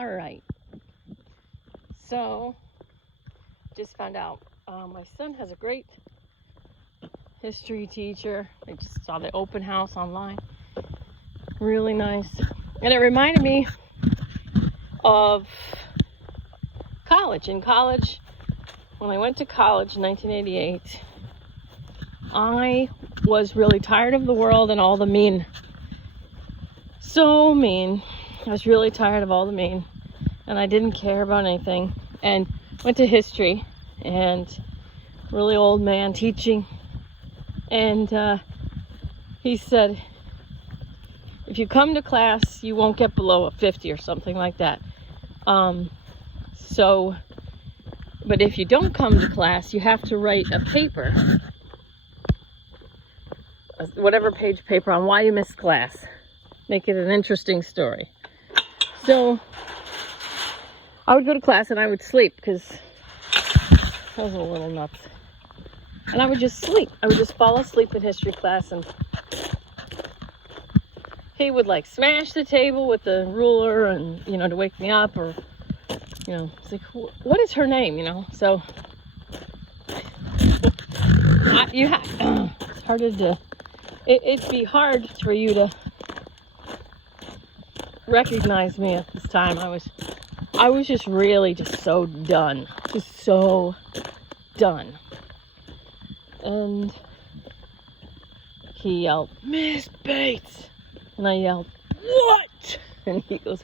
All right. So, just found out my son has a great history teacher. I just saw the open house online. Really nice. And it reminded me of college. In college, when I went to college in 1988, I was really tired of the world and all the mean. So mean. I was really tired of all the mean. And I didn't care about anything. And went to history. And really old man teaching. And he said, if you come to class, you won't get below a 50 or something like that. But if you don't come to class, you have to write a paper. Whatever page paper on why you missed class. Make it an interesting story. So I would go to class and I would sleep because I was a little nuts. And I would just sleep. I would just fall asleep in history class, and he would like smash the table with the ruler and, to wake me up, or, it's like, what is her name, So it's hard to do. It'd be hard for you to recognize me at this time. I was just really just so done. Just so done. And he yelled, "Miss Bates!" And I yelled, "What?" And he goes,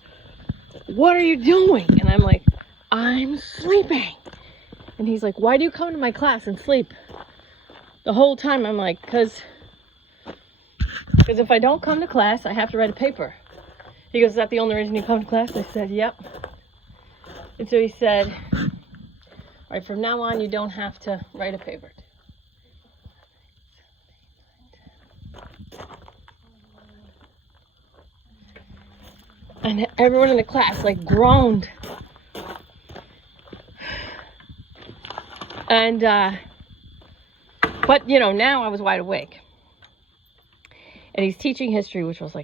"What are you doing?" And I'm like, "I'm sleeping." And he's like, "Why do you come to my class and sleep?" The whole time I'm like, because if I don't come to class, I have to write a paper. He goes, "Is that the only reason you come to class?" I said, "Yep." And so he said, "All right, from now on, you don't have to write a paper." And everyone in the class groaned. And but now I was wide awake. And he's teaching history, which was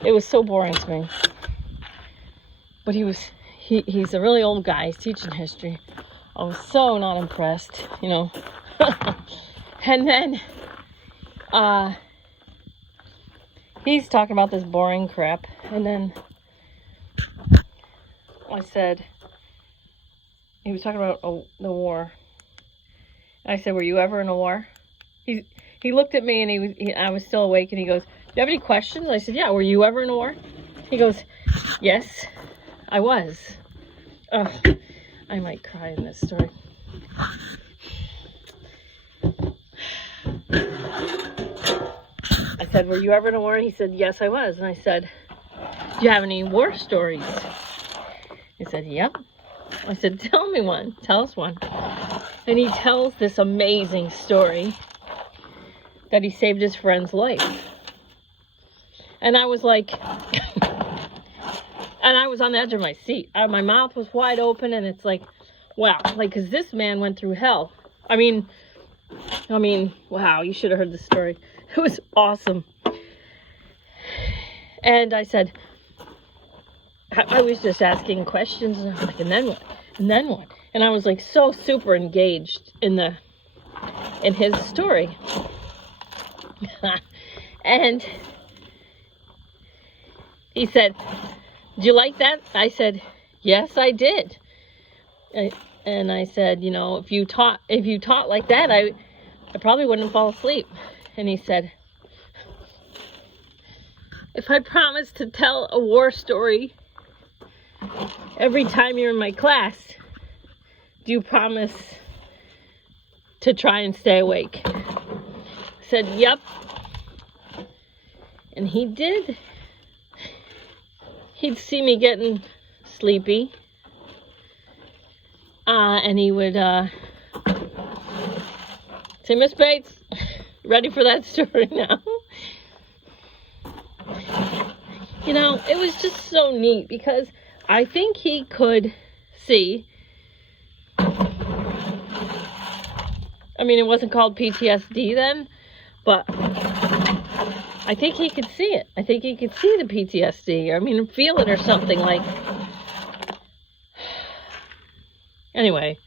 it was so boring to me. But he's a really old guy. He's teaching history. I was so not impressed, And then he's talking about this boring crap. And then I said, he was talking about the war. And I said, "Were you ever in a war?" He looked at me, and I was still awake, and he goes, "Do you have any questions?" I said, "Yeah, were you ever in a war?" He goes, "Yes, I was." I might cry in this story. I said, "Were you ever in a war?" And he said, "Yes, I was." And I said, "Do you have any war stories?" He said, "Yep." I said, "Tell me one. Tell us one." And he tells this amazing story that he saved his friend's life. And I was like, and I was on the edge of my seat. My mouth was wide open, and it's like, wow, because this man went through hell. I mean, wow, you should have heard the story. It was awesome. And I said, I was just asking questions, and I was like, and then what? And then what? And I was so super engaged in his story. And he said, "Do you like that?" I said, "Yes, I did." And I said, if you taught like that, I probably wouldn't fall asleep. And he said, "If I promise to tell a war story every time you're in my class, do you promise to try and stay awake?" I said, "Yep." And he did. He'd see me getting sleepy. And he would say, "Miss Bates, ready for that story now?" It was just so neat because I think he could see. It wasn't called PTSD then, but I think he could see it. I think he could see the PTSD. I mean, feel it or something like. Anyway,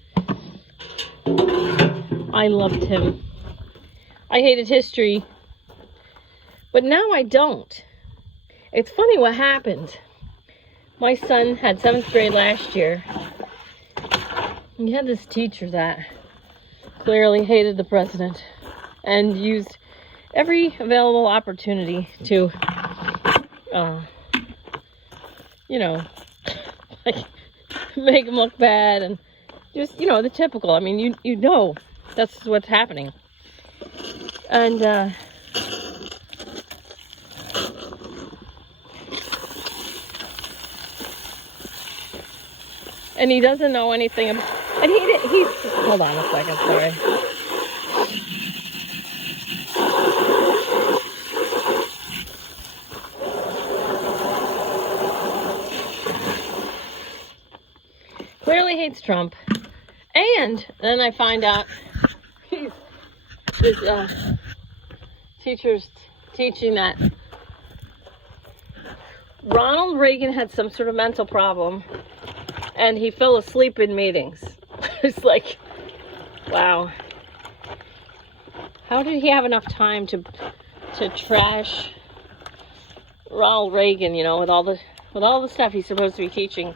I loved him. I hated history, but now I don't. It's funny what happened. My son had 7th grade last year. He had this teacher that clearly hated the president and used every available opportunity to, like, make him look bad and just, the typical. I mean, you know that's what's happening. And, he doesn't know anything about, and he's, hold on a second, sorry. Clearly hates Trump. And then I find out his teacher's teaching that Ronald Reagan had some sort of mental problem and he fell asleep in meetings. It's like, wow. How did he have enough time to trash Ronald Reagan, with all the stuff he's supposed to be teaching?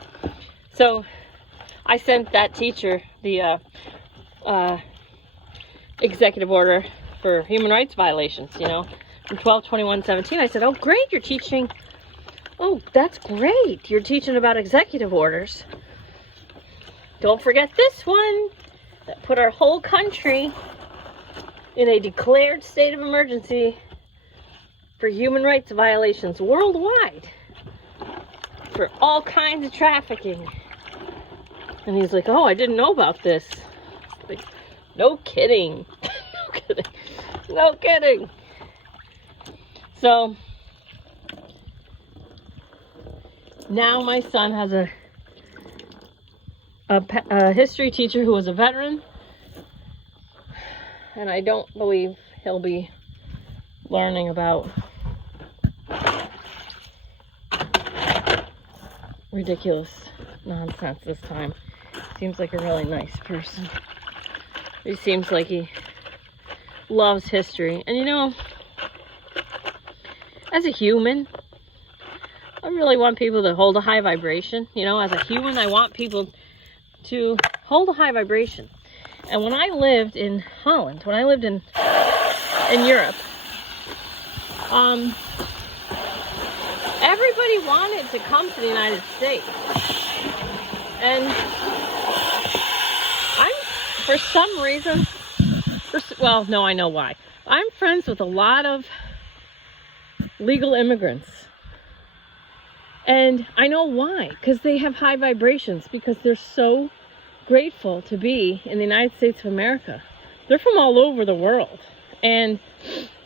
So I sent that teacher the executive order for human rights violations, from 12/21/17. I said, oh, great, you're teaching. Oh, that's great. You're teaching about executive orders. Don't forget this one that put our whole country in a declared state of emergency for human rights violations worldwide for all kinds of trafficking. And he's like, oh, I didn't know about this. Like, no kidding. No kidding. No kidding. So now my son has a history teacher who was a veteran, and I don't believe he'll be learning about ridiculous nonsense this time. Seems like a really nice person. He seems like he loves history. And as a human, I really want people to hold a high vibration. As a human, I want people to hold a high vibration. And when I lived in Holland, when I lived in Europe, everybody wanted to come to the United States. And for some reason, I know why. I'm friends with a lot of legal immigrants. And I know why, because they have high vibrations, because they're so grateful to be in the United States of America. They're from all over the world. And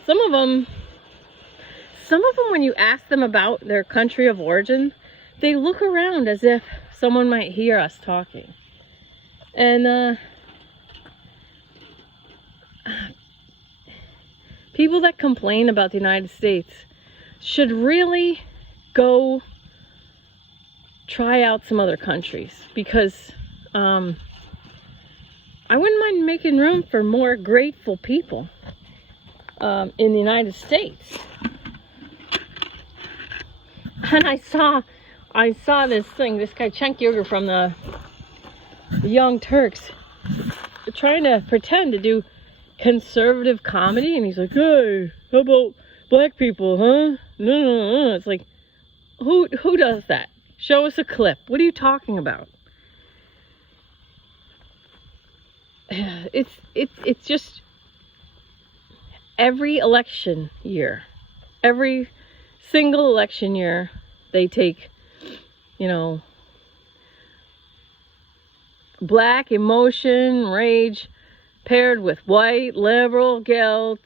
some of them, when you ask them about their country of origin, they look around as if someone might hear us talking. And people that complain about the United States should really go try out some other countries, because I wouldn't mind making room for more grateful people in the United States. And I saw this thing, this guy Cenk Uygur from the Young Turks trying to pretend to do conservative comedy, and he's like, hey, how about black people, huh? No. It's like, who does that? Show us a clip. What are you talking about? It's just every election year, every single election year, they take, black emotion, rage, paired with white liberal guilt,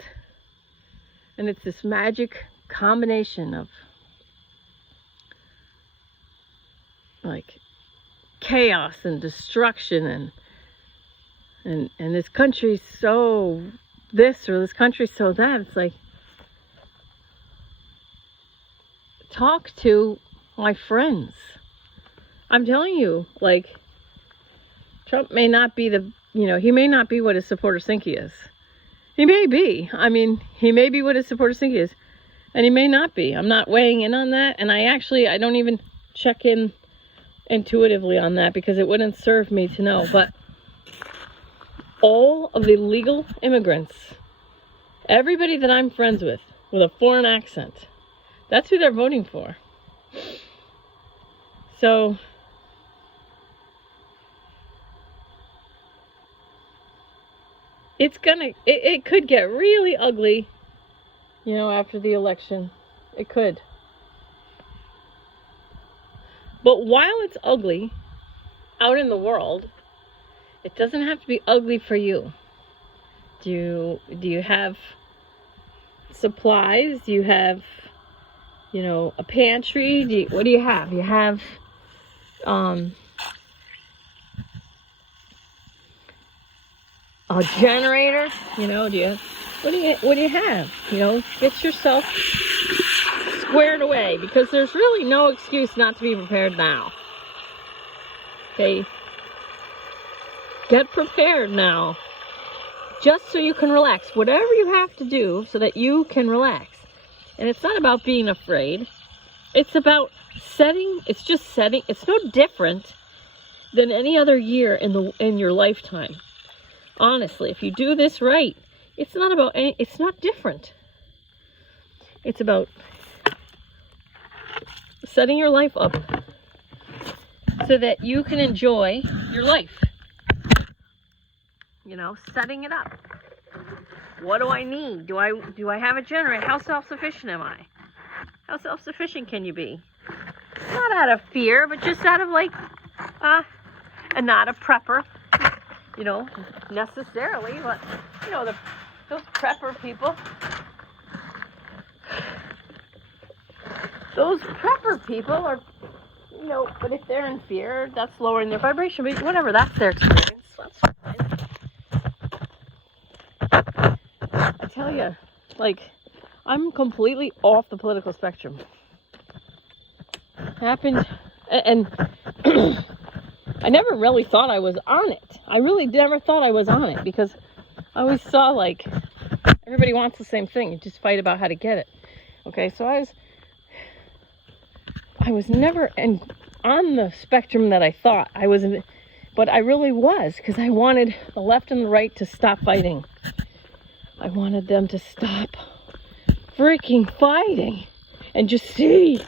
and it's this magic combination of like chaos and destruction, and this country's so this or this country's so that. It's like, talk to my friends. I'm telling you, like, Trump may not be he may not be what his supporters think he is. He may be. I mean, he may be what his supporters think he is. And he may not be. I'm not weighing in on that. And I don't even check in intuitively on that because it wouldn't serve me to know. But all of the legal immigrants, everybody that I'm friends with a foreign accent, that's who they're voting for. So it could get really ugly, after the election. It could. But while it's ugly out in the world, it doesn't have to be ugly for you. Do you have supplies? Do you have, a pantry? What do you have? You have, a generator? What do you have? Get yourself squared away, because there's really no excuse not to be prepared now. Okay? Get prepared now. Just so you can relax. Whatever you have to do so that you can relax. And it's not about being afraid. It's about setting. It's just setting. It's no different than any other year in your lifetime. Honestly, if you do this right, it's not different. It's about setting your life up so that you can enjoy your life. Setting it up. What do I need? Do I have a generator? How self-sufficient am I? How self-sufficient can you be? Not out of fear, but just out of and not a prepper, necessarily, but those prepper people. Those prepper people are, but if they're in fear, that's lowering their vibration. But whatever, that's their experience. That's fine. I tell you, I'm completely off the political spectrum. Happened, and I never really thought I was on it. I really never thought I was on it, because I always saw, everybody wants the same thing. You just fight about how to get it. Okay, so I was never on the spectrum that I thought I was in, but I really was, because I wanted the left and the right to stop fighting. I wanted them to stop freaking fighting and just see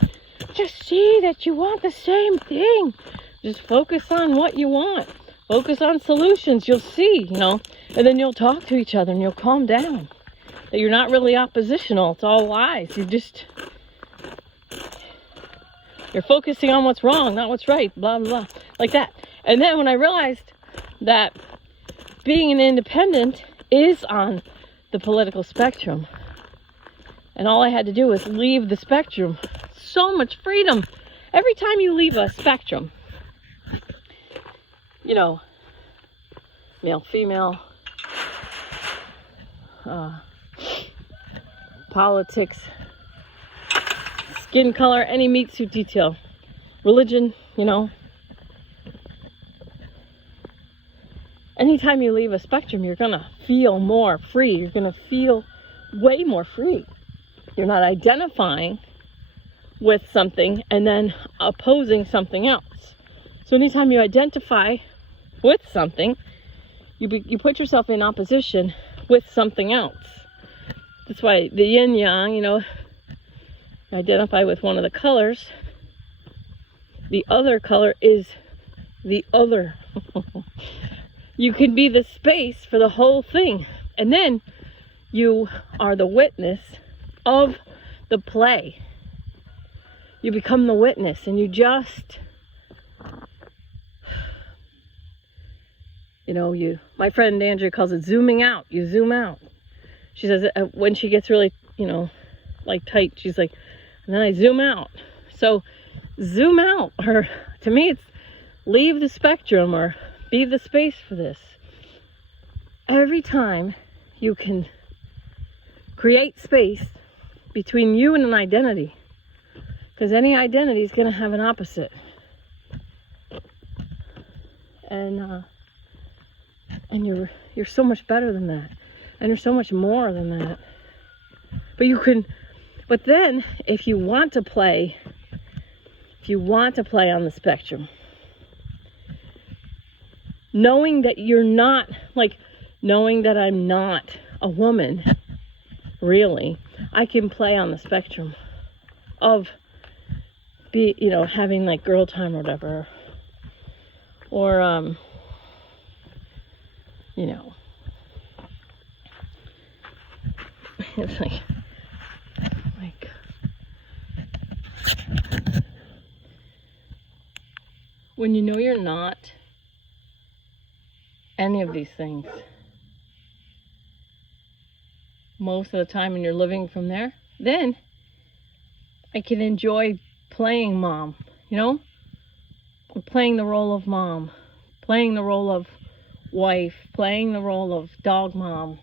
that you want the same thing. Just focus on what you want. Focus on solutions. You'll see, and then you'll talk to each other and you'll calm down. That you're not really oppositional. It's all lies. You're focusing on what's wrong, not what's right, blah, blah, blah, like that. And then when I realized that being an independent is on the political spectrum, and all I had to do was leave the spectrum, so much freedom. Every time you leave a spectrum, male, female, politics, skin color, any meat suit detail, religion, anytime you leave a spectrum, you're gonna feel more free. You're gonna feel way more free. You're not identifying with something and then opposing something else. So anytime you identify with something, you put yourself in opposition with something else. That's why the yin yang, identify with one of the colors. The other color is the other. You can be the space for the whole thing. And then you are the witness of the play. You become the witness, and you just, my friend Andrea calls it zooming out. You zoom out. She says when she gets really, tight, she's like, and then I zoom out. So zoom out, or to me it's leave the spectrum or be the space for this. Every time you can create space between you and an identity, Because any identity is going to have an opposite. And you're so much better than that. And you're so much more than that. But then, if you want to play on the spectrum, knowing that you're not, knowing that I'm not a woman, really, I can play on the spectrum of having girl time or whatever, or it's like when you know you're not any of these things most of the time and you're living from there, then I can enjoy playing mom, playing the role of mom, playing the role of wife, playing the role of dog mom.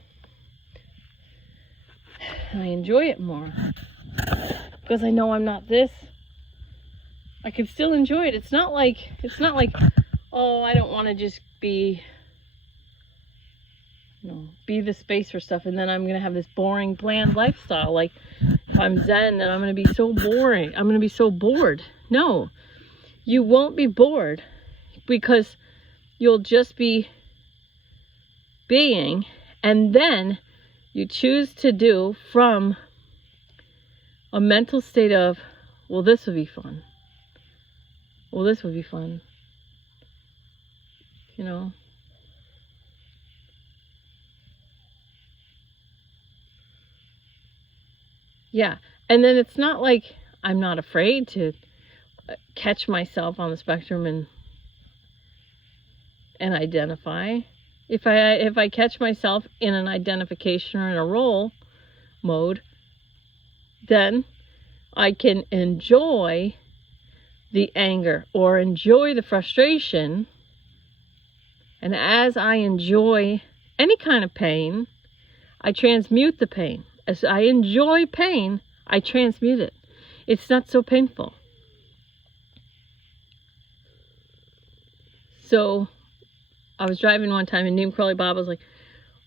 I enjoy it more because I know I'm not this. I can still enjoy it. It's not like, oh, I don't want to just be the space for stuff, and then I'm going to have this boring, bland lifestyle. Like, if I'm Zen, then I'm going to be so boring. I'm going to be so bored. No, you won't be bored because you'll just be being, and then you choose to do from a mental state of, well, this would be fun. Well, this would be fun. Yeah. And then it's not like I'm not afraid to catch myself on the spectrum and identify. If I catch myself in an identification or in a role mode, then I can enjoy the anger or enjoy the frustration. And as I enjoy any kind of pain, I transmute the pain. As I enjoy pain, I transmute it. It's not so painful. So I was driving one time and Neem Karoli Baba was like,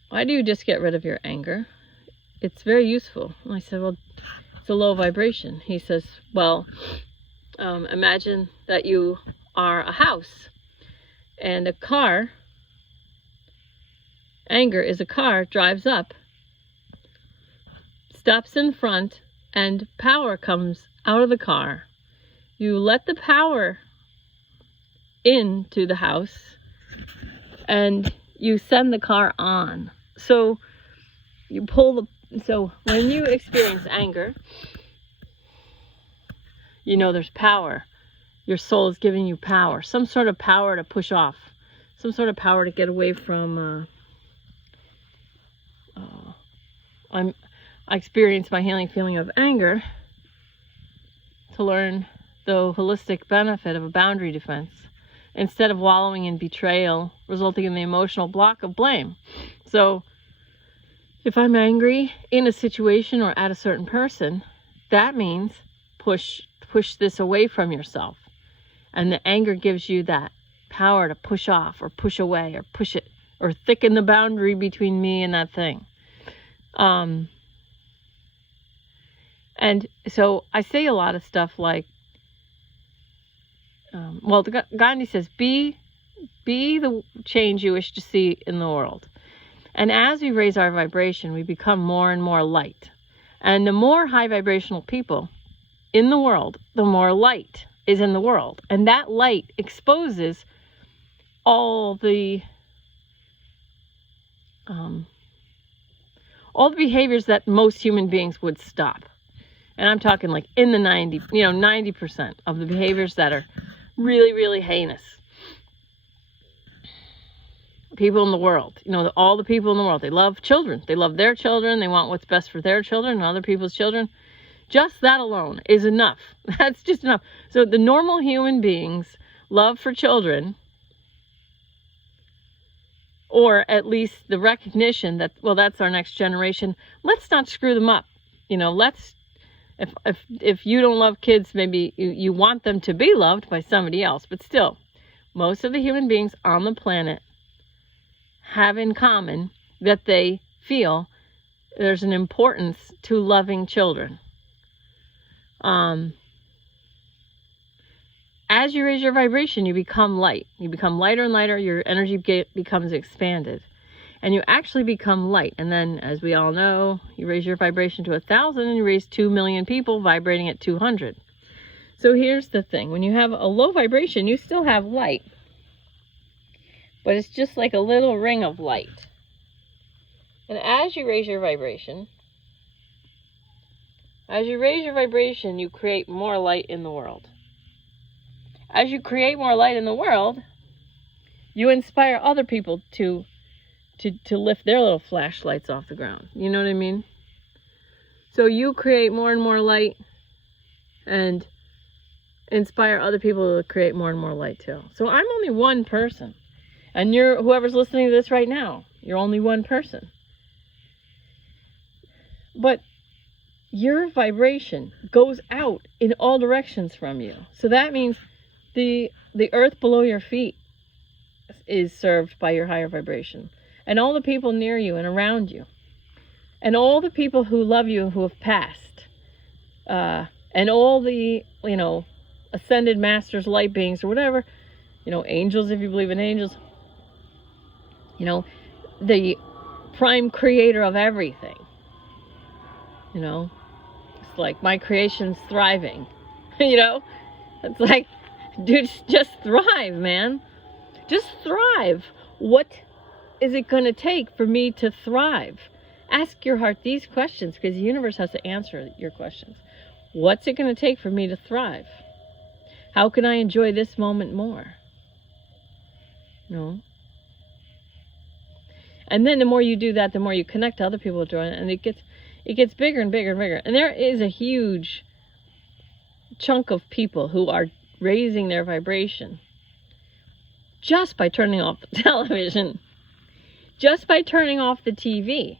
why do you just get rid of your anger? It's very useful. And I said, well, it's a low vibration. He says, well, imagine that you are a house and a car. Anger is a car, drives up, stops in front, and power comes out of the car. You let the power into the house and you send the car on. So when you experience anger, there's power. Your soul is giving you power, some sort of power to push off, some sort of power to get away from. I experienced my healing feeling of anger to learn the holistic benefit of a boundary defense instead of wallowing in betrayal, resulting in the emotional block of blame. So if I'm angry in a situation or at a certain person, that means push this away from yourself. And the anger gives you that power to push off or push away or push it or thicken the boundary between me and that thing. And so I say a lot of stuff like, Gandhi says, be the change you wish to see in the world. And as we raise our vibration, we become more and more light. And the more high vibrational people in the world, the more light is in the world. And that light exposes all the behaviors that most human beings would stop. And I'm talking like in the 90% of the behaviors that are really, really heinous. People in the world, all the people in the world, they love children. They love their children. They want what's best for their children and other people's children. Just that alone is enough. That's just enough. So the normal human beings' love for children, or at least the recognition that, well, that's our next generation. Let's not screw them up. If you don't love kids, maybe you want them to be loved by somebody else, but still, most of the human beings on the planet have in common that they feel there's an importance to loving children. As you raise your vibration, you become light. You become lighter and lighter. Your energy becomes expanded. And you actually become light. And then, as we all know, you raise your vibration to 1,000 and you raise 2 million people vibrating at 200. So here's the thing. When you have a low vibration, you still have light. But it's just like a little ring of light. And as you raise your vibration, you create more light in the world. As you create more light in the world, you inspire other people to lift their little flashlights off the ground. You know what I mean? So you create more and more light and inspire other people to create more and more light too. So I'm only one person. And whoever's listening to this right now, you're only one person. But your vibration goes out in all directions from you. So that means the earth below your feet is served by your higher vibration. And all the people near you and around you. And all the people who love you who have passed. And all the, ascended masters, light beings, or whatever. Angels, if you believe in angels. The prime creator of everything. It's like my creation's thriving. It's like, dude, just thrive, man. Just thrive. What is it going to take for me to thrive? Ask your heart these questions, because the universe has to answer your questions. What's it going to take for me to thrive? How can I enjoy this moment more? And then the more you do that, the more you connect to other people to join it, and it gets bigger and bigger and bigger. And there is a huge chunk of people who are raising their vibration just by turning off the television, just by turning off the TV.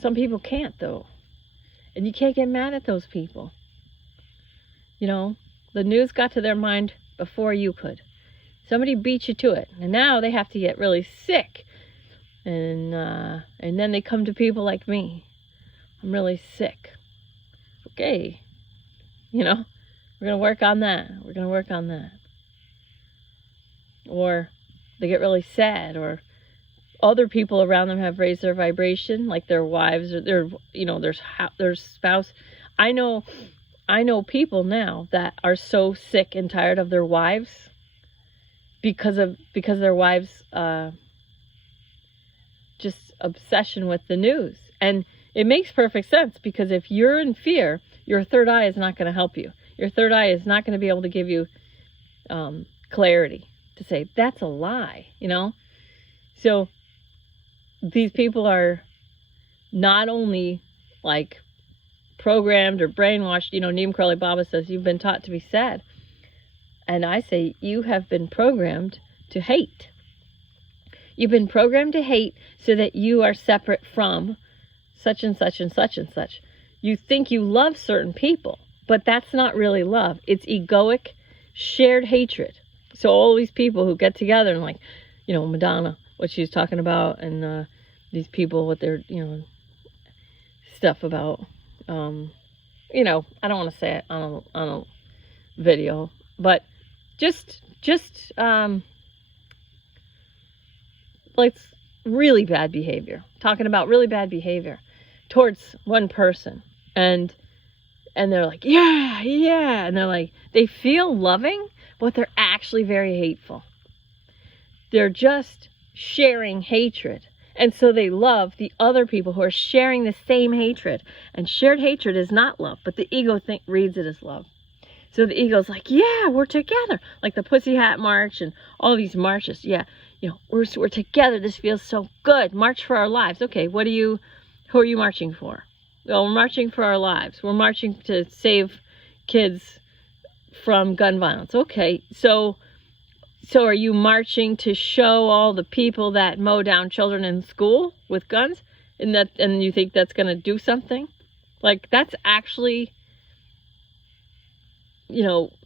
Some people can't, though. And you can't get mad at those people. The news got to their mind before you could. Somebody beat you to it. And now they have to get really sick. And then they come to people like me. I'm really sick. Okay. We're going to work on that. We're going to work on that. Or they get really sad, or other people around them have raised their vibration, like their wives or their spouse. I know people now that are so sick and tired of their wives because their wives just obsession with the news. And it makes perfect sense, because if you're in fear, your third eye is not going to help you. Your third eye is not going to be able to give you clarity to say, that's a lie, So these people are not only like programmed or brainwashed. Neem Karoli Baba says, you've been taught to be sad. And I say, you have been programmed to hate. You've been programmed to hate so that you are separate from such and such and such and such. You think you love certain people, but that's not really love. It's egoic, shared hatred. So all these people who get together and like, Madonna, what she's talking about, and these people with their, stuff about, I don't want to say it on a video, but just like really bad behavior, talking about really bad behavior towards one person, and they're like, yeah, and they're like, they feel loving, but they're actually very hateful. They're just sharing hatred. And so they love the other people who are sharing the same hatred. And shared hatred is not love, but the ego reads it as love. So the ego's like, yeah, we're together. Like the Pussy Hat March and all these marches. Yeah, we're together. This feels so good. March for our lives. Okay, who are you marching for? Well, we're marching for our lives. We're marching to save kids from gun violence. Okay, so are you marching to show all the people that mow down children in school with guns? and you think that's going to do something? Like, that's actually,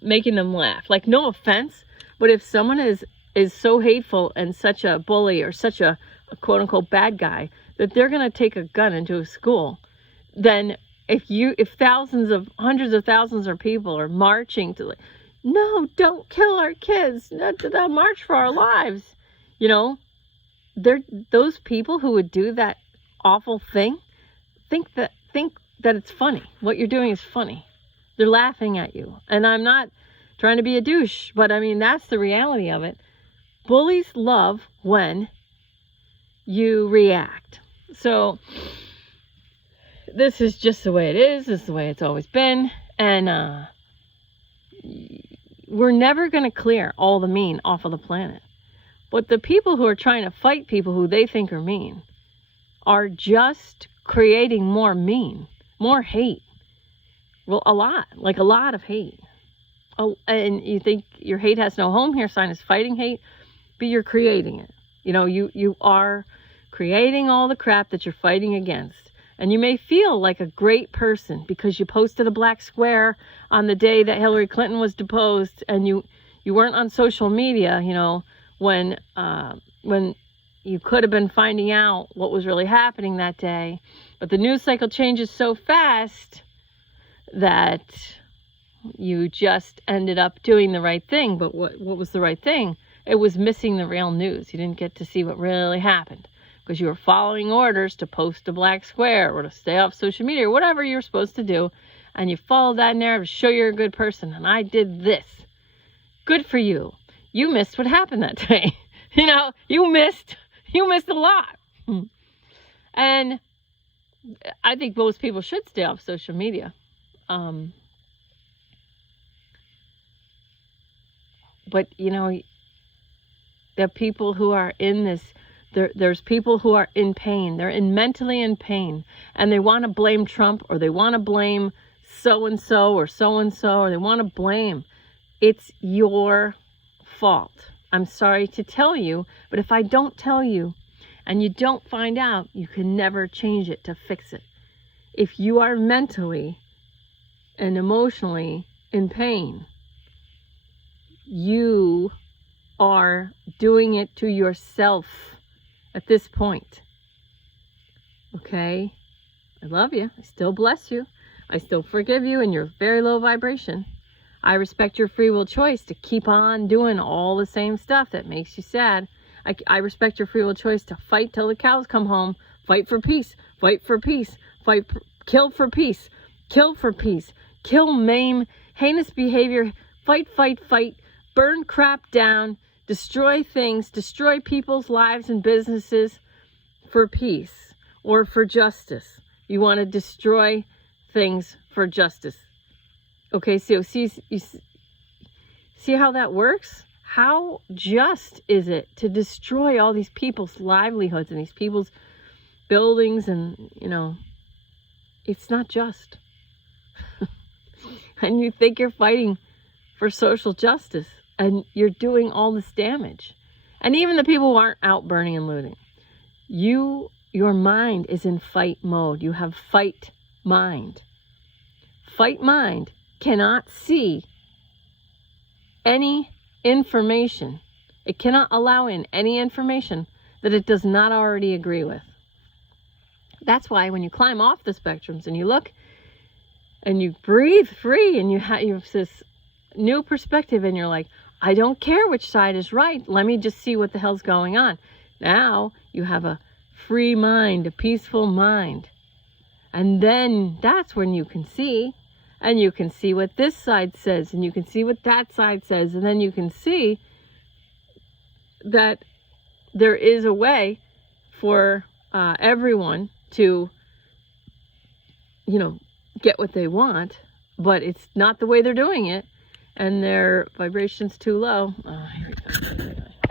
making them laugh. Like, no offense, but if someone is so hateful and such a bully or such a quote unquote bad guy that they're going to take a gun into a school, then if hundreds of thousands of people are marching to, like, no, don't kill our kids, not march for our lives, those people who would do that awful thing think that it's funny. What you're doing is funny. They're laughing at you. And I'm not trying to be a douche, but I mean, that's the reality of it. Bullies love when you react. So this is just the way it is. This is the way it's always been. And we're never going to clear all the mean off of the planet. But the people who are trying to fight people who they think are mean are just creating more mean, more hate. Well, a lot of hate. Oh, and you think your hate has no home here, sign is fighting hate, but you're creating it. You are creating all the crap that you're fighting against. And you may feel like a great person because you posted a black square on the day that Hillary Clinton was deposed, and you weren't on social media, when you could have been finding out what was really happening that day. But the news cycle changes so fast that you just ended up doing the right thing. But what was the right thing? It was missing the real news. You didn't get to see what really happened because you were following orders to post a black square or to stay off social media or whatever you're supposed to do. And you followed that narrative to show you're a good person. And I did this. Good for you. You missed what happened that day. You missed a lot. And I think most people should stay off social media. But, the people who are in this, there's people who are in pain. They're mentally in pain. And they want to blame Trump, or they want to blame so-and-so, or they want to blame. It's your fault. I'm sorry to tell you, but if I don't tell you and you don't find out, you can never change it to fix it. If you are mentally and emotionally in pain, you are doing it to yourself at this point. Okay? I love you. I still bless you. I still forgive you, and you're very low vibration. I respect your free will choice to keep on doing all the same stuff that makes you sad. I respect your free will choice to fight till the cows come home. Fight for peace. Fight for peace. Kill for peace. Kill for peace. Kill, maim, heinous behavior. Fight. Burn crap down. Destroy things. Destroy people's lives and businesses for peace or for justice. You want to destroy things for justice. Okay, so see how that works? How just is it to destroy all these people's livelihoods and these people's buildings? And, it's not just. And you think you're fighting for social justice, and you're doing all this damage. And even the people who aren't out burning and looting. Your mind is in fight mode. You have fight mind. Fight mind cannot see any information. It cannot allow in any information that it does not already agree with. That's why when you climb off the spectrums and you look and you breathe free and you have this new perspective and you're like, I don't care which side is right. Let me just see what the hell's going on. Now you have a free mind, a peaceful mind. And then that's when you can see. And you can see what this side says, and you can see what that side says, and then you can see that there is a way for everyone to, get what they want, but it's not the way they're doing it, and their vibration's too low. Oh, here we go.